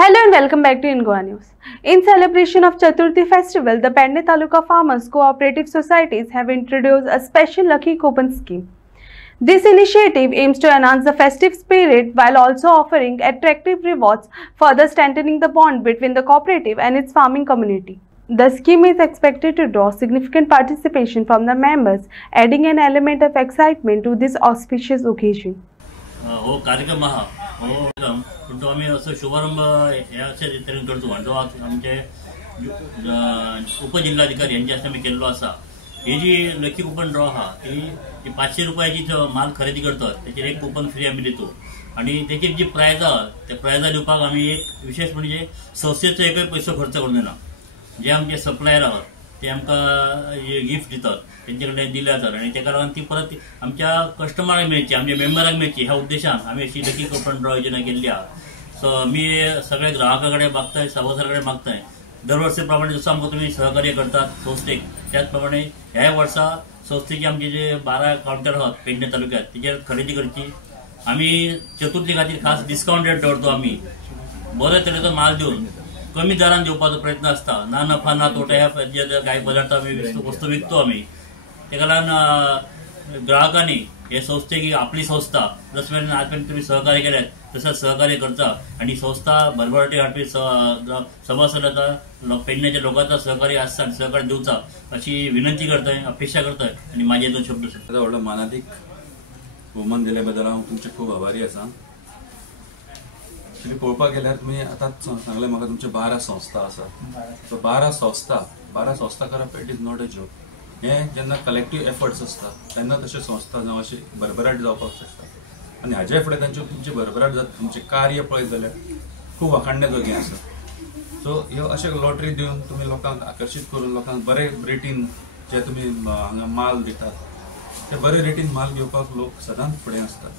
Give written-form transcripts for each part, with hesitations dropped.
Hello and welcome back to InGoa News. In celebration of Chaturthi festival, the Pende Taluka Farmers Cooperative Societies have introduced a special Lucky Coupon scheme. This initiative aims to enhance the festive spirit while also offering attractive rewards, further strengthening the bond between the cooperative and its farming community. The scheme is expected to draw significant participation from the members, adding an element of excitement to this auspicious occasion. कार्यक्रम तो आम्ही असं शुभारंभ अशा तरेन करतो आणि तो आमचे उपजिल्हाधिकारी यांच्या हस्ते आम्ही केल्लो असा. ही जी लकी कुपन ड्रॉ हा ती 500 रुपयाची माल खरेदी करतात त्याचेर एक कुपन फ्री आम्ही दितो आणि त्याची जी प्राइज त्या प्राइजा दिवपाक आम्ही एक विशेष म्हणजे संस्थेचो एकय पैसो खर्च करून देना. जे आमचे सप्लायर आहात ते आमकां गिफ्ट दितात त्यांचे कडेन दिले जातात आणि त्या कारण ती परत आमच्या कस्टमरांक मेळची आमच्या मेंबरांक मेळची ह्या उद्देशान आम्ही अशी लकी कुपन ड्रॉ योजना केल्ली आहा. सो मी सगळ्या ग्राहकाकडे मागताय, सभासदांकडे मागताय दरवर्षी प्रमाणे जसं आमकां तुम्ही सहकार्य करतात संस्थेक त्याचप्रमाणे ह्या वर्सा संस्थेचे आमचे जे 12 काउंटर आहात पेडणे तालुक्यात तेचेर खरेदी करची. आम्ही चतुर्थी खातीर खास डिस्काउंट रेट दवरतो. आम्ही बरे तरेचो माल दिवन कमी दरान दिवपाचो प्रयत्न असता. ना नफा ना तोटा ह्या काही पदार्थ आम्ही वस्तू विकतो. आम्ही त्या कारण ग्राहकांनी हे संस्थेक आपली संस्था जस मेरेन आजपर्यंत तुम्ही सहकार्य केल्यात तसंच सहकार्य करता आणि संस्था भरभराटी हाडपी सभासदांचा पेडण्याच्या लोकांचा सहकार्य असता आणि सहकार्य दिवचा अशी विनंती करताय, अपेक्षा करताय आणि माझे 2 शब्द व्हडलो मानादीक भोवमान दिले बद्दल हांव तुमचे खूब आभारी आसा. तुम्ही पळोवपाक गेल्यार तुमी आतांच सांगलें म्हाका तुमचे 12 संस्था आसा. सो 12 संस्था करप it is not a joke. हे जेन्ना कलेक्टिव्ह एफर्ट्स असतात तेन्ना तशें संस्था जावं अशी भरभराट जावपाक शकता आणि हाजे फुडें तुमची भरभराट जाता. तुमचे कार्य पळयत जाल्यार खूब वाखाणण्या जोगें आसा. सो ह्यो अशे लॉटरी दिवन तुमी लोकांक आकर्शीत करून लोकांक बरे रेटीन जे तुमी हांगा माल दितात ते बरे रेटीन माल घेवपाक लोक सदांच फुडें आसतात.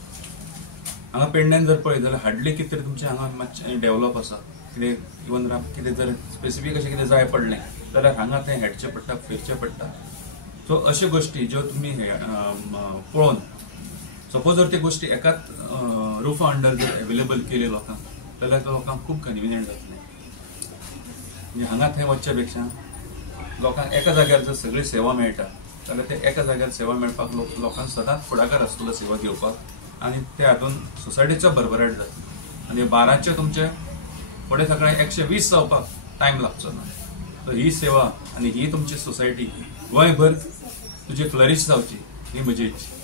हांगा पेडण्यान जर पळयत जाल्यार हार्डली कितें तरी तुमचें हांगा मातशें डेव्हलप आसा. कितें इवन कितें जर स्पेसिफीक अशें कितें जाय पडलें जाल्यार हांगा तें हेडचें पडटा, फिरचें पडटा. सो अशो गोष्टी ज्यो तुमी पळोवन सपोज जर ते गोष्टी एकाच रुफा अंडर जर अवेलेबल केले लोकांक जाल्यार लोकांक खूब कन्विनियंट जातलें. म्हणजे हांगा थंय वचचे पेक्षा लोकांक एका जाग्यार जर सगळी सेवा मेळटा जाल्यार ते एका जाग्यार सेवा मेळपाक लोकांक सदांच फुडाकार आसतलो सेवा घेवपाक आणि ते हातून सोसायटीचो भरभराट जाता आणि 12चे तुमचे फुडें सकाळी 120 जावपाक टायम लागचो ना. तर ही सेवा आणि ही तुमची सोसायटी गोंयभर तुजी फ्लरिश जावची ही म्हजी इच्छा.